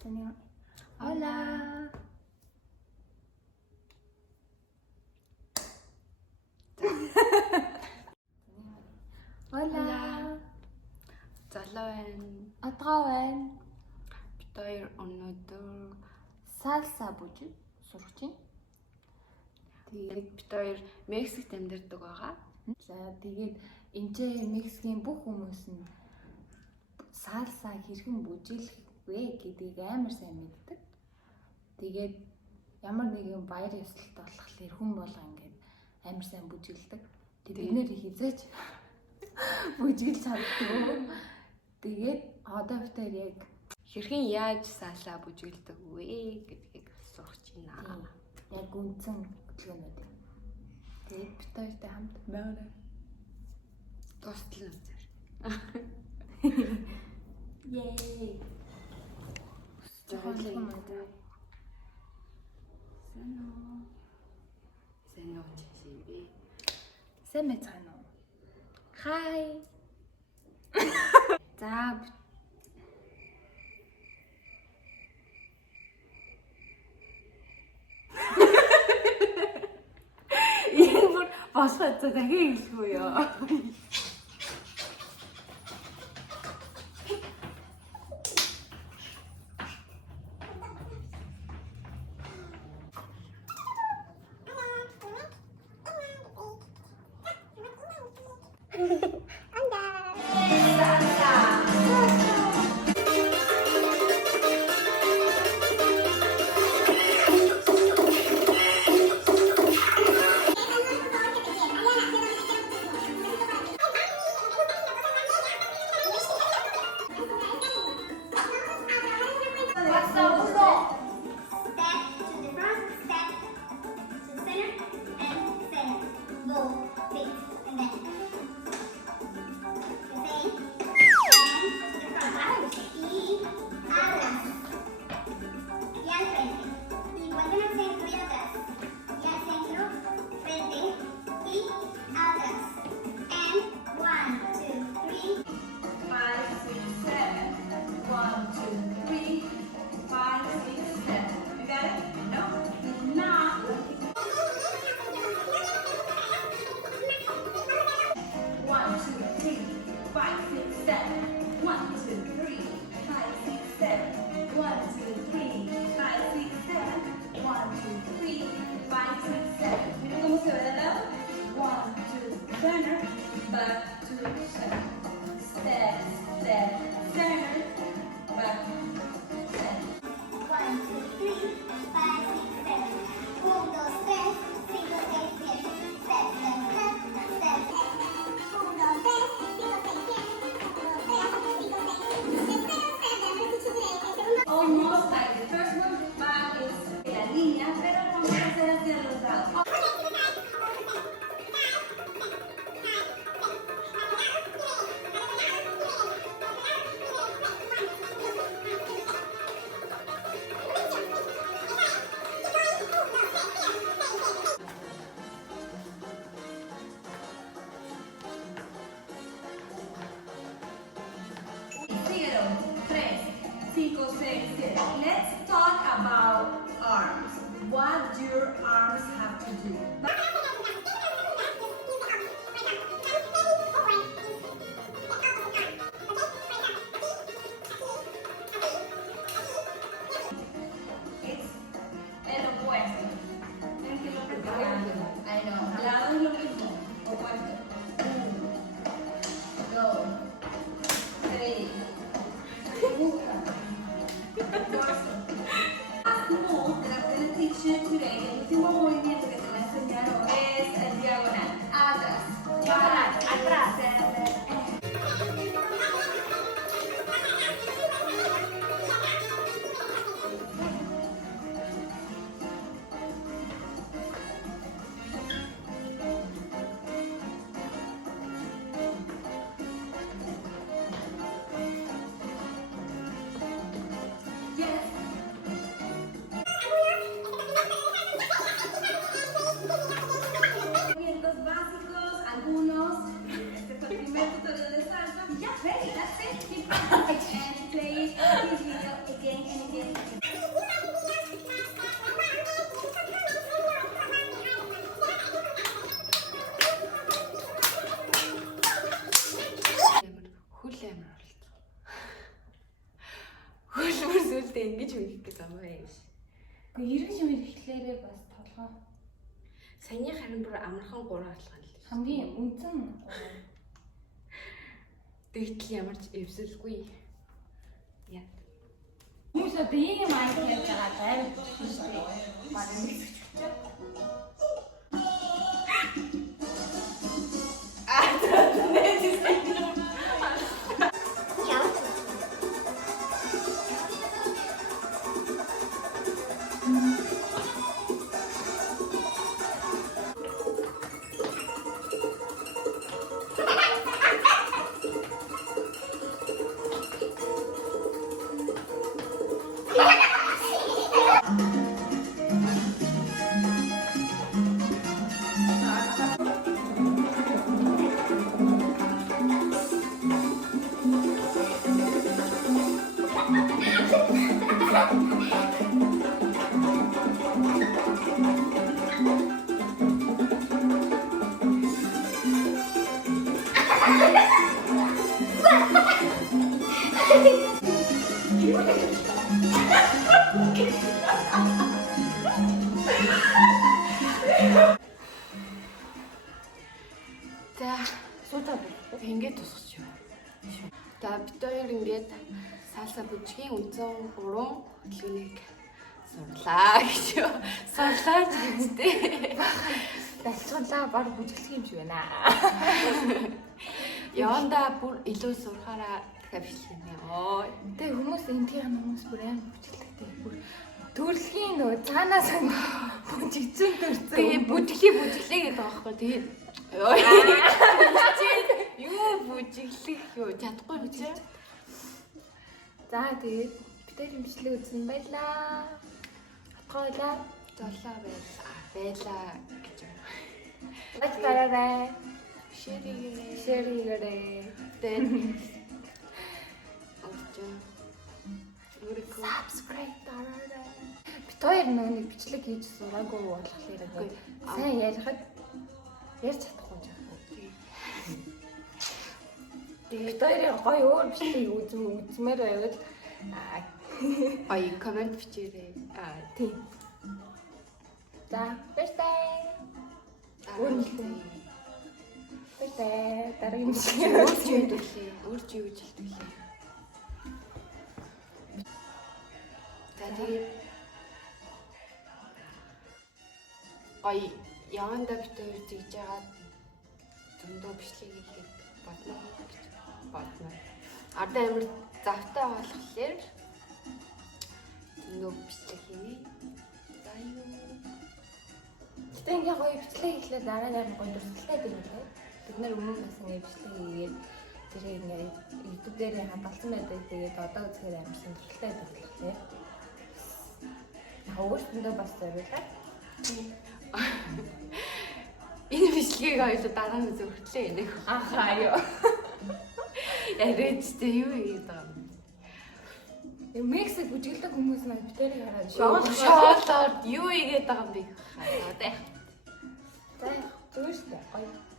Tenía... Hola. Hola. Залуу байна. Отгоо байна. Бид хоёр өнөөдөр Сальса бүжиг сурах чинь. тэгээд бид хоёр Мексикт амьдардаг байгаа. За тэгээд энэ Мексикийн бүх хүмүүс нь сальса хэрхэн бүжиглэх вэ гэдгийг амар сайн мэддэг. Тэгээд ямар нэгэн баяр ёслолт болохоор хүн болго ингээд амар сайн бүжиглдэг. Тэгээд бид нэр хизээч бүжиглж чаддгүй. Тэгээд одоо бид хоёр яг Хэрхэн яаж саалаа бүжиглдэг вэ гэдгийг сурч байна. яг үндсэн хөтөлбөрүүд. Тэгээд бид хоёртай хамт байна. Тусдал үзэр. Yay! Зөвхөн Сайн Сэно чишээ. Сайн мэцгаана уу? Хай. За энэ бүр босгоо за дахин хэлэхгүй юу? Almost like the first one, but it's la línea, pero vamos a hacer hacia los lados. Síguelo. 3, 5, 6, 7. Let's talk about arms. What do your arms have to do? It's el opuesto. Ven que lo preparando. I know. Al lado es lo mismo. Opuesto. 1, 2, 3. Busca. No, te la voy a teach you today. El último movimiento que te voy a enseñar hoy сүүлдээ ингэж үгэх гэж байгаа юм шиг. Гэхдээ эргэж юм ихлээрээ бас толгоо. Саяны харин бүр амархан 3 алхах л. Хамгийн үнцэн Тэгтэл ямар ч эвсэлгүй. Яа. хүмүүс одоо ийм аяг яаж байгаа байр шүү дээ. Манай мэдчихвээ. За, суудаа ингээд тусгаж юу. За, бид хоёр ингээд салса бүжгийн үнцэн 3 хөдөлгөөнийг сурлаа гэж юу. Сурлаа ч гэжтэй. Дасгалаа баг бүжиглэх юм шиг байна. Яванда бүр илүү сурахаараа дахиад бичлэх юм яа. Тэгээ хүмүүс энтийн хүмүүс бүр амар бүжиглэхтэй. Бүр төрөлхийн нөгөө цаанаас бүжигцэн төрсөн. Тэгээ бүжиглээ гэдэг байгаа байхгүй. Тэгээд юу бүжиглэх юу чадахгүй биз. За тэгээд бид хэмжлэг үзэн байлаа. Хатгойлаа. Золоо байлаа гэж юм. Лайк дараарай. Шэрийгээрээ. Тэгээд Subscribe дараарай. Бид хоёр нэг бичлэг хийж сураагүй болохоор сайн ярихад ярьж чадахгүй жаа. Тэгээд хоёрын гоё өөр бичлэг үзмээр байвал ой комент бичээрэй. тийм. За, баярлалаа. Баярлалаа. Дараагийн бичлэг Үрж юу хэлээ? Үрж юу гэж хэлдэг. За тэгээд ой яванда бид хоёр зигж байгаа зөндөө бичлэг хийхэд бодно гэж бодно. Ардаа амар завтай болохоор зөндөө бичлэг хийнэ. За юу. Гэтэ ингээ гоё бичлэг хийлээ дараагаар нь гоё дурсгалтай юм лээ. Бид нар өмнө бас ингээ бичлэг хийгээд тэр ингээ YouTube дээр хадгалсан байдаг. Тэгээд одоо үзэхээр амар сонирхолтой байдаг лээ. Хавгуултандаа бас зориулаад. Энэ бичлэгийг хоёул дараа нь зөвхөлөө энэх. Ахаа ёо. Яриадтэй юу хийгээд байгаа юм. Мексик бүжиглдэг хүмүүс маань битэрийг хараад Шоолоод юу игээд байгаа юм бэ? За зүгээр шүү дээ. Гоё.